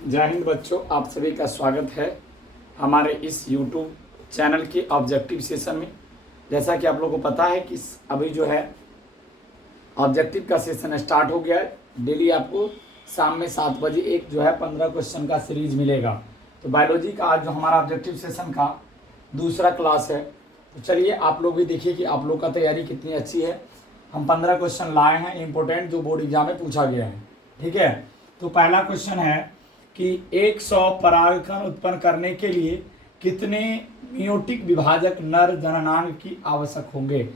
जय हिंद बच्चों, आप सभी का स्वागत है हमारे इस YouTube चैनल के ऑब्जेक्टिव सेशन में। जैसा कि आप लोगों को पता है कि अभी जो है ऑब्जेक्टिव का सेशन स्टार्ट हो गया है। डेली आपको शाम में 7 बजे एक जो है 15 क्वेश्चन का सीरीज मिलेगा। तो बायोलॉजी का आज जो हमारा ऑब्जेक्टिव सेशन का दूसरा क्लास है। तो चलिए आप लोग भी देखिए कि आप लोग का तैयारी कितनी अच्छी है। हम 15 क्वेश्चन लाए हैं इम्पोर्टेंट, जो बोर्ड एग्जाम में पूछा गया है। ठीक है, तो पहला क्वेश्चन है कि 100 परागकण उत्पन्न करने के लिए कितने मियोटिक विभाजक नर जननांग की आवश्यक होंगे।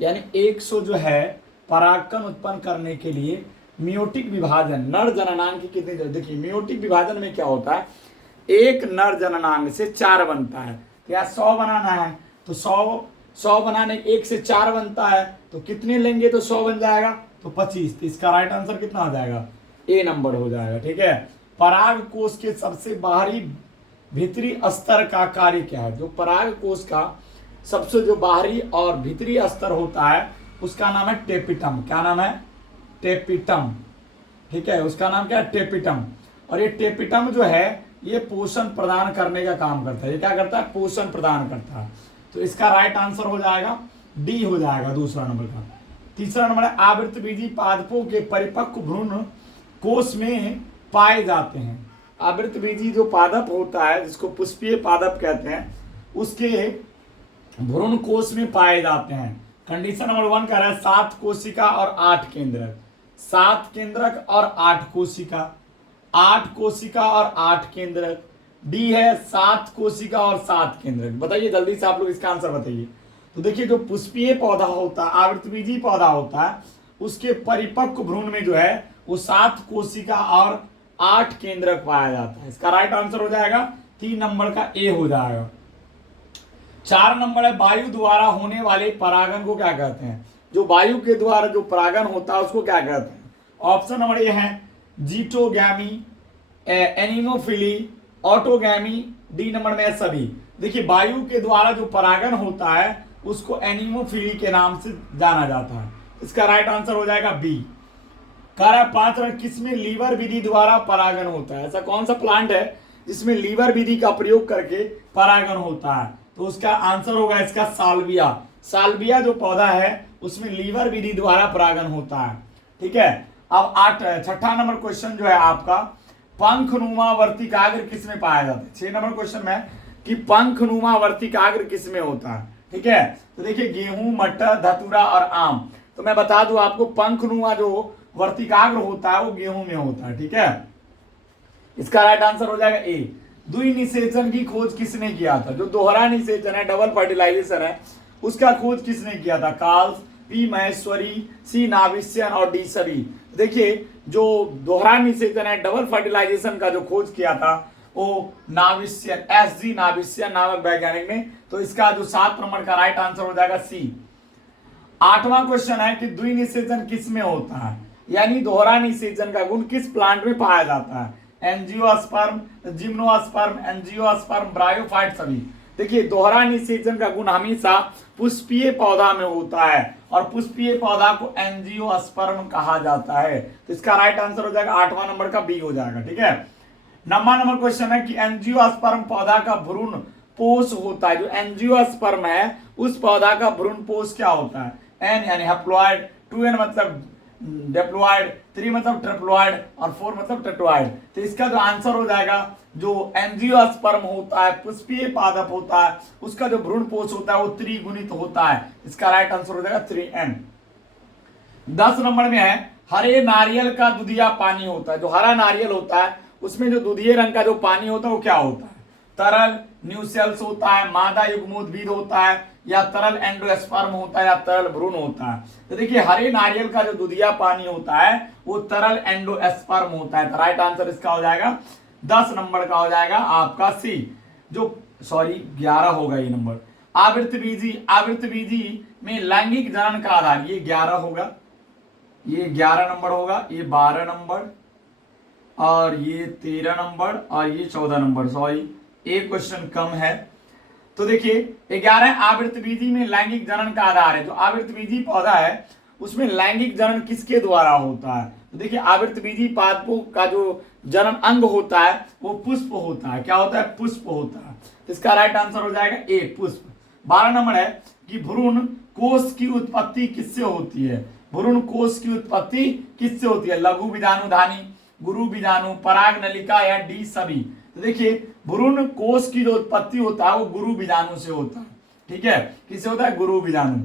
यानी 100 जो है परागकण उत्पन्न करने के लिए मियोटिक विभाजन नर जननांग की कितनी जरूरत। देखिए मियोटिक विभाजन में क्या होता है, एक नर जननांग से 4 बनता है। तो यार 100 बनाना है तो 100 बनाने एक से 4 बनता है, तो कितने लेंगे तो 100 बन जाएगा, तो 25। तो इसका राइट आंसर कितना हो जाएगा, ए नंबर हो जाएगा। ठीक है, पराग कोश के सबसे बाहरी भीतरी स्तर का कार्य क्या है। जो पराग कोश का सबसे जो बाहरी और भीतरी स्तर होता है उसका नाम है टेपिटम। क्या नाम है, टेपिटम। ठीक है, उसका नाम क्या है, टेपिटम। और ये टेपिटम जो है ये पोषण प्रदान करने का काम करता है। ये क्या करता है, पोषण प्रदान करता है। तो इसका राइट आंसर हो जाएगा डी हो जाएगा दूसरा नंबर का। तीसरा नंबर है आवृतबीजी पादपों के परिपक्व भ्रूण कोश में पाए जाते हैं। आवृतबीजी जो पादप होता है जिसको पुष्पीय पादप कहते हैं, उसके भ्रूण कोश में पाए जाते हैं। कंडीशन नंबर 1 कह रहा है 7 कोशिका और 8 केंद्रक। 7 केंद्रक और 8 कोशिका, 8 कोशिका और 8 केंद्रक। डी है 7 कोशिका और 7 केंद्रक। बताइए जल्दी से आप लोग इसका आंसर बताइए। तो देखिए जो पुष्पीय पौधा होता है, आवृतबीजी पौधा होता है, उसके परिपक्व भ्रूण में जो है वो 7 कोशिका और 8 केंद्रक पाया जाता है। इसका राइट आंसर हो जाएगा 3 नंबर का ए हो जाएगा। 4 नंबर है वायु द्वारा होने वाले परागन को क्या कहते हैं। जो वायु के द्वारा जो परागन होता है उसको क्या कहते हैं। ऑप्शन नंबर ए है जीटोगैमी, एनिमोफिली, ऑटोगैमी। डी नंबर में है सभी। देखिए वायु के द्वारा जो परागन होता है उसको एनिमोफिली के नाम से जाना जाता है। इसका राइट आंसर हो जाएगा बी। कह 5 किसमें लीवर विधि द्वारा परागन होता है। ऐसा कौन सा प्लांट है जिसमें लीवर विधि का प्रयोग करके परागन होता है। तो उसका आंसर होगा इसका साल्विया। साल्विया जो पौधा है उसमें लीवर विधि द्वारा परागन होता है। ठीक है, अब 6ठा नंबर क्वेश्चन जो है आपका पंखनुमा वर्तिकाग्र किसमें पाया जाता है। 6 नंबर क्वेश्चन में कि पंखनुमा वर्तिकाग्र किसमें होता है। ठीक है, तो देखिए गेहूं, मटर, धतूरा और आम। तो मैं बता दूं आपको पंखनुमा जो वर्तिकाग्र होता है वो गेहूं में होता है। ठीक है, इसका राइट आंसर हो जाएगा ए। द्विनिषेचन की खोज किसने किया था। जो दोहरा निषेचन है, डबल फर्टिलाइजेशन है, उसका खोज किसने किया था। कार्ल्स, पी महेश्वरी, सी नाविस्यन और डी सभी। देखिए जो दोहरा निषेचन है, डबल फर्टिलाइजेशन का जो खोज किया था वो नाविस्यन, एस जी नाविस्यन नामक वैज्ञानिक ने। तो इसका जो 7 नंबर का राइट आंसर हो जाएगा सी। 8वां क्वेश्चन है कि द्विनिषेचन किस में होता है, यानी दोहरा निषेचन का गुण किस प्लांट में पाया जाता है। एंजियोस्पर्म, जिम्नोस्पर्म, एंजियोस्पर्म, ब्रायोफाइट सभी। देखिए दोहरा निषेचन का गुण हमेशा पुष्पीय पौधा में होता है और पुष्पीय पौधा को एंजियोस्पर्म कहा जाता है। तो इसका राइट आंसर हो जाएगा 8वां नंबर का बी हो जाएगा। ठीक है, 9वां नंबर क्वेश्चन है कि एंजियोस्पर्म पौधा का भ्रूण पोष होता है। जो एंजियोस्पर्म है उस पौधा का भ्रूण पोष क्या होता है। एन यानी हैप्लॉइड, 2n मतलब डिप्लॉइड, 3 मतलब ट्रिप्लॉइड और 4 मतलब टेट्रॉइड। तो इसका जो आंसर हो जाएगा जो एंजियोस्पर्म होता है, पुष्पीय पादप होता है, उसका जो भ्रूण पोष होता है वो त्रिगुणित होता है। इसका राइट आंसर हो जाएगा 3n। 10 नंबर में है हरे नारियल का दुधिया पानी होता है। जो हरा नारियल होता है उसमें जो दुधिये रंग का जो पानी होता है वो क्या होता है। तरल न्यूसेल्स होता है, मादा युग्मोद्भिद होता है, या तरल एंडोस्पर्म होता है, या तरल भ्रूण होता है। तो देखिए हरे नारियल का जो दुधिया पानी होता है वो तरल एंडोस्पर्म होता है। तो राइट आंसर इसका हो जाएगा 10 नंबर का हो जाएगा आपका सी। जो 11 होगा ये नंबर। आवृतबीजी में लैंगिक जनन का आधार, ये 11 होगा, ये 11 नंबर होगा, ये 12 नंबर और ये 13 नंबर और ये 14 नंबर। सॉरी एक क्वेश्चन कम है। तो देखिए 11 आवृतबीजी में लैंगिक जनन का आधार है। जो आवृतबीजी पौधा है उसमें लैंगिक जनन किसके द्वारा होता है। तो देखिए आवृतबीजी पादपों का जो जनन अंग होता है वो पुष्प होता है। क्या होता है? पुष्प होता है। तो इसका राइट आंसर हो जाएगा ए, पुष्प। 12 नंबर है कि भ्रूण कोष की उत्पत्ति किससे होती है? भ्रूण कोष की उत्पत्ति किससे होती है? लघु बीजाणु धानी, गुरु बीजाणु, पराग नलिका या डी सभी। तो देखिए भ्रूण कोष की जो उत्पत्ति होता है वो गुरु बीजाणु से होता है। ठीक है, किससे होता है? गुरु बीजाणु।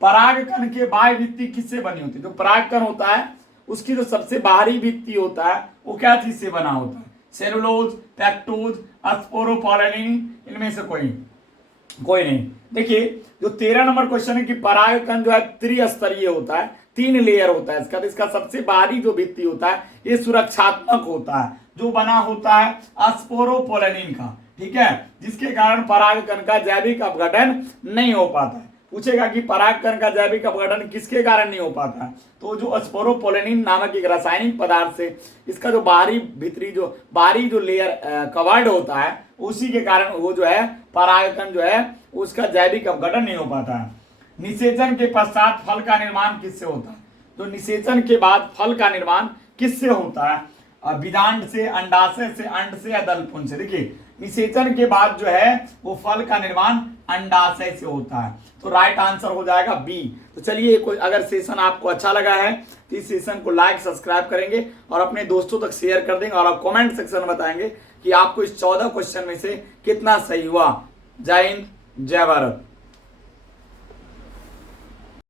पराग कण के बाह्य भित्ति किससे बनी होती है? जो पराग कण होता है उसकी जो सबसे बाहरी भित्ति होता है वो क्या चीज से बना होता है? सेलुलोज, पैक्टोज, स्पोरोपोलिन, इनमें से कोई नहीं। देखिए जो 13 नंबर क्वेश्चन है कि परागकण जो है त्रिस्तरीय होता है, 3 लेयर होता है इसका। तो इसका सबसे बाहरी जो भित्ति होता है ये सुरक्षात्मक होता है, जो बना होता है स्पोरोपोलिन का। ठीक है, जिसके कारण परागकण का जैविक अपघटन नहीं हो पाता है। पूछेगा कि परागकण का जैविक अपघटन किसके कारण नहीं हो पाता है? तो जो स्पोरोपोलिन नामक एक रासायनिक पदार्थ से इसका जो बाहरी जो लेयर कवर्ड होता है उसी के कारण वो जो है परागकण जो है उसका जैविक अपघटन नहीं हो पाता है। निषेचन के पश्चात फल का निर्माण किससे होता है? तो निषेचन के बाद फल का निर्माण किससे होता है? बीजांड से, अंडाशय से, अंड से या दलपुंज से। देखिए निषेचन के बाद जो है वो फल का निर्माण अंडाशय से होता है। तो राइट आंसर हो जाएगा बी। तो चलिए अगर सेशन आपको अच्छा लगा है तो इस सेशन को लाइक सब्सक्राइब करेंगे और अपने दोस्तों तक शेयर कर देंगे और आप कमेंट सेक्शन में बताएंगे कि आपको इस 14 क्वेश्चन में से कितना सही हुआ। जय हिंद, जय भारत।